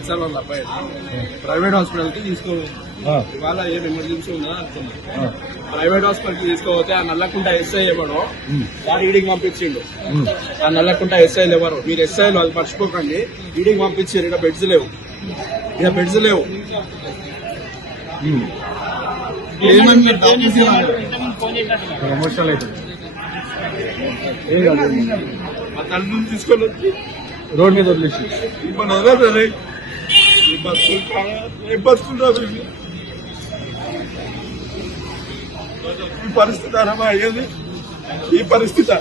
HR వాళ్ళ అబ్బాయి private hospital కి ఇవాళ ఏం ఎమర్జెన్సీ ఉందని అనుకున్నాం. ప్రైవేట్ హాస్పిటల్ కి తీసుకోపోతే ఆ నల్లకుంట ఎస్ఐ ఎవడో వాడు ఈడికి పంపించిండు. ఆ నల్లకుంట ఎస్ఐలు ఎవరు మీరు ఎస్ఐలు అది మర్చిపోకండి. ఈడికి పంపించారు. ఇక బెడ్స్ లేవు. ఎమోషనల్ అవుతుంది. ఆ తల్లిని తీసుకొని వచ్చి రోడ్ మీద వదిలేసి ఈ పరిస్థితి అనమా అయ్యేది. ఈ పరిస్థితి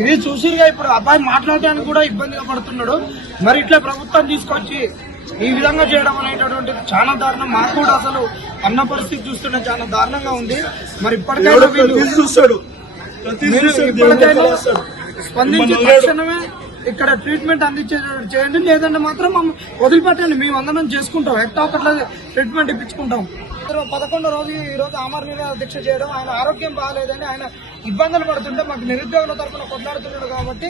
ఇది చూసిరుగా. ఇప్పుడు అబ్బాయి మాట్లాడడానికి కూడా ఇబ్బందిగా పడుతున్నాడు. మరి ఇట్లా ప్రభుత్వం తీసుకొచ్చి ఈ విధంగా చేయడం అనేటటువంటిది చాలా దారుణం. మాకు కూడా అసలు అన్న పరిస్థితి చూస్తుంటే చాలా దారుణంగా ఉంది. మరి ఇప్పటికైనా చూస్తాడు స్పందించి తక్షణమే ఇక్కడ ట్రీట్మెంట్ అందించేటట్టు చేయండి. లేదంటే మాత్రం వదిలిపెట్టండి. మేము అందరం చేసుకుంటాం. ఎట్టా ఒకట్లా ట్రీట్మెంట్ ఇప్పించుకుంటాం. 11వ రోజు ఈ రోజు ఆమరణ నిరాహార దీక్ష చేయడం. ఆయన ఆరోగ్యం బాగాలేదని ఆయన ఇబ్బందులు పడుతుంటే మాకు నిరుద్యోగుల తరఫున కొట్లాడుతున్నాడు కాబట్టి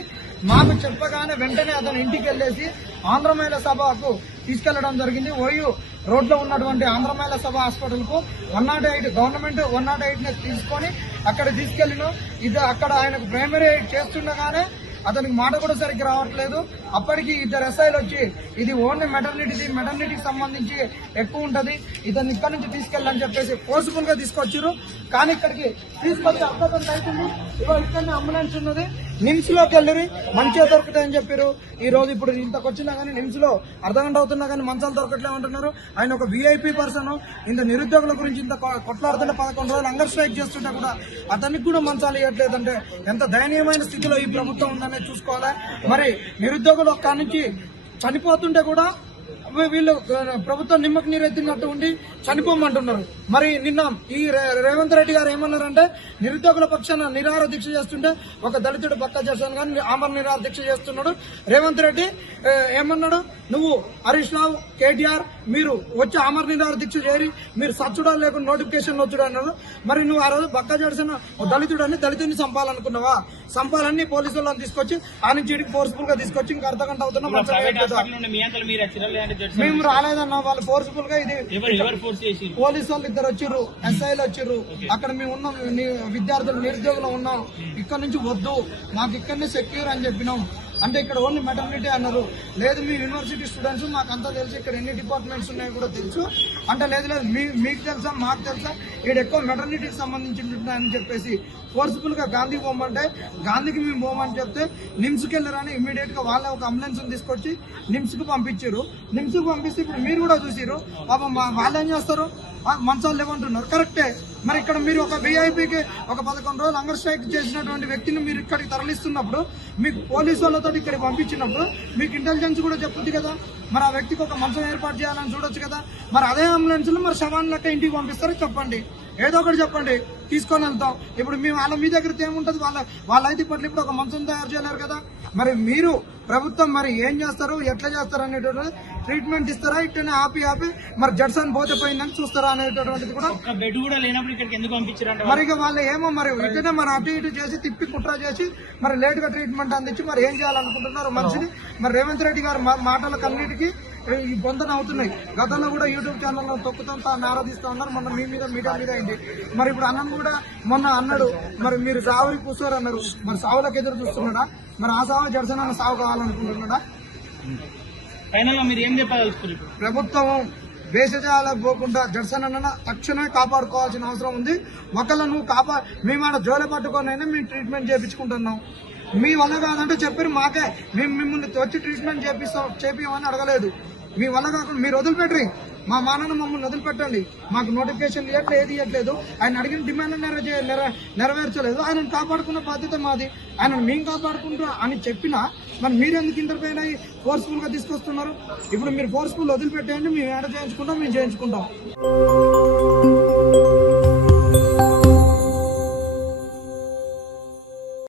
మాకు చెప్పగానే వెంటనే అతను ఇంటికి వెళ్లేసి ఆంధ్ర మహిళా సభకు తీసుకెళ్లడం జరిగింది. ఓయూ రోడ్ లో ఉన్నటువంటి ఆంధ్ర మహిళా సభ హాస్పిటల్ కు 108 గవర్నమెంట్ 108 తీసుకొని అక్కడ తీసుకెళ్లిన ఇది అక్కడ ఆయనకు ప్రైమరీ ఎయిడ్ చేస్తుండగానే అతనికి మాట కూడా సరిగ్గా రావట్లేదు. అప్పటికి 2 ఎస్ఐలు వచ్చి ఇది ఓన్లీ మెటర్నిటీకి సంబంధించి ఎక్కువ ఉంటది, ఇతన్ని ఇక్కడ నుంచి తీసుకెళ్ళని చెప్పేసి ఫోర్స్ఫుల్ గా తీసుకొచ్చారు. కానీ ఇక్కడికి తీసుకొచ్చి అర్థం అవుతుంది. ఇవాళ ఇక్కడనే అంబులెన్స్ ఉన్నది. నిమ్స్ లోకి వెళ్ళి మంచిగా దొరుకుతాయని చెప్పారు. ఈ రోజు ఇప్పుడు ఇంతకు వచ్చినా కానీ నిమ్స్ లో అర్ధగంట అవుతున్నా కానీ మంచాలు దొరకట్లేమంటున్నారు. ఆయన ఒక వీఐపీ పర్సన్. ఇంత నిరుద్యోగుల గురించి ఇంత కొట్లాడుతుంటే 11 రోజులు హంగర్ స్ట్రైక్ చేస్తుంటే కూడా అతనికి కూడా మంచాలు ఇవ్వట్లేదంటే ఎంత దయనీయమైన స్థితిలో ఈ ప్రభుత్వం ఉందనే చూసుకోవాలి. మరి నిరుద్యోగులు అక్కడి నుంచి చనిపోతుంటే కూడా వీళ్ళు ప్రభుత్వం నిమ్మకు నీరెత్తినట్టు ఉండి చనిపోమంటున్నారు. మరి నిన్న ఈ రేవంత్ రెడ్డి గారు ఏమన్నారంటే నిరుద్యోగుల పక్షాన నిరాహార దీక్ష చేస్తుంటే ఒక దళితుడు పక్కా చేశాను కానీ ఆమరణ నిరాహార దీక్ష చేస్తున్నాడు. రేవంత్ రెడ్డి ఏమన్నాడు, నువ్వు హరీష్ రావు కేటీఆర్ మీరు వచ్చి ఆమరణ నిరాహార దీక్ష చేరి మీరు సచ్చుడా లేకుండా నోటిఫికేషన్ వచ్చుడు అన్నారు. మరి నువ్వు ఆ రోజు పక్కా చేసిన దళితుడని దళితుడిని చంపాలనుకున్నావా? చంపాలని పోలీసు వాళ్ళని తీసుకొచ్చి ఆ నుంచి ఇడికి ఫోర్స్ఫుల్ గా తీసుకొచ్చి ఇంకా అర్ధగంట అవుతున్నా మేము రాలేదన్నా. వాళ్ళు ఫోర్స్ఫుల్ గా ఇది పోలీసు వాళ్ళు 2 వచ్చిర్రు, ఎస్ఐలు వచ్చిర్రు. అక్కడ మేము ఉన్నాం, విద్యార్థులు నిరుద్యోగులు ఉన్నాం. ఇక్కడ నుంచి వద్దు మాకు ఇక్కడనే సెక్యూర్ అని చెప్పినాం. అంటే ఇక్కడ ఓన్లీ మెటర్నిటీ అన్నారు. లేదు మీ యూనివర్సిటీ స్టూడెంట్స్ మాకంతా తెలుసు, ఇక్కడ ఎన్ని డిపార్ట్మెంట్స్ ఉన్నాయో కూడా తెలుసు. అంటే లేదు మీకు తెలుసా మాకు తెలుసా ఇక్కడ ఎక్కువ మెటర్నిటీకి సంబంధించి చెప్పేసి ఫోర్స్ఫుల్ గా గాంధీ పోమంటే గాంధీకి మేము పోమని చెప్తే నిమ్స్ కి వెళ్ళరని ఇమీడియట్ గా వాళ్ళే ఒక అంబులెన్స్ తీసుకొచ్చి నిమ్స్ కు పంపించారు. నిమ్స్ కు పంపిస్తే ఇప్పుడు మీరు కూడా చూసిరు పాపం వాళ్ళు ఏం చేస్తారు, మంచాలు లేవంటున్నారు. కరెక్టే. మరి ఇక్కడ మీరు ఒక వీఐపీకి ఒక 11 రోజులు హంగర్ స్ట్రైక్ చేసినటువంటి వ్యక్తిని మీరు ఇక్కడికి తరలిస్తున్నప్పుడు మీకు పోలీసు వాళ్ళతో ఇక్కడికి పంపించినప్పుడు మీకు ఇంటెలిజెన్స్ కూడా చెప్పుద్ది కదా. మరి ఆ వ్యక్తికి ఒక మంచం ఏర్పాటు చేయాలని చూడొచ్చు కదా. మరి అదే అంబులెన్స్ లో మరి శవాన్ని లెక్క ఇంటికి పంపిస్తారో చెప్పండి, ఏదో ఒకటి చెప్పండి, తీసుకొని వెళ్తాం. ఇప్పుడు మేము వాళ్ళ మీ దగ్గర ఏముంటది, వాళ్ళైతే ఇప్పట్లో ఇప్పుడు ఒక మంచం తయారు చేయలేరు కదా. మరి మీరు ప్రభుత్వం మరి ఏం చేస్తారు, ఎట్లా చేస్తారు అనేటటువంటి ట్రీట్మెంట్ ఇస్తారా, ఇట్లనే ఆపి మరి జడ్సన్ పోతే పోయిందని చూస్తారా అనేటటువంటిది కూడా బెడ్ కూడా లేనప్పుడు ఇక్కడికి ఎందుకు పంపించారు? మరి ఇక వాళ్ళు ఏమో మరి ఇట్లనే మరి అటు ఇటు చేసి తిప్పి కుట్ర చేసి మరి లేట్ గా ట్రీట్మెంట్ అందించి మరి ఏం చేయాలనుకుంటున్నారు మనిషిని. మరి రేవంత్ రెడ్డి గారు మాటలకు అన్నిటికీ ఈ బొందన అవుతున్నాయి. గతంలో కూడా యూట్యూబ్ ఛానల్లో తొక్కుతా నారదీస్తా ఉన్నారు. మొన్న మీ మీద మీడియా మీద అయింది. మరి ఇప్పుడు అన్నం కూడా మొన్న అన్నాడు మరి మీరు సావుని కూర్చోరు అన్నారు. మరి సావులకు ఎదురు చూస్తున్నాడా? మరి ఆ సావు జడ్సన్ అన్న సావు కావాలనుకుంటున్నాడా? మీరు ఏం చెప్పాలనుకుంటున్నారు? ప్రభుత్వం వేసజాలకు పోకుండా జడ్సన్ అన్న తక్షణమే కాపాడుకోవాల్సిన అవసరం ఉంది. ఒకళ్ళ నువ్వు మేము ఆడ జోలె పట్టుకొనైనా మేము ట్రీట్మెంట్ చేయించుకుంటున్నాం. మీ వల్ల కాదంటే చెప్పారు మాకే. మేము మిమ్మల్ని వచ్చి ట్రీట్మెంట్ చేపియమని అడగలేదు. మీ వల్ల కాకుండా మీరు వదిలిపెట్టరు. మా మానను మమ్మల్ని వదిలిపెట్టండి. మాకు నోటిఫికేషన్ ఏది ఇవ్వట్లేదు. ఆయన అడిగిన డిమాండ్ నెరవేర్చలేదు. ఆయనను కాపాడుకున్న బాధ్యత మాది. ఆయన మేము కాపాడుకుంటూ అని చెప్పినా మరి మీరెందుకు ఇంటర్ఫైర్ అయ్యి ఫోర్స్ఫుల్ గా తీసుకొస్తున్నారు? ఇప్పుడు మీరు ఫోర్స్ఫుల్ వదిలిపెట్టేయండి, మేము ఏడ చేయించుకుంటాం, మేము చేయించుకుంటాం.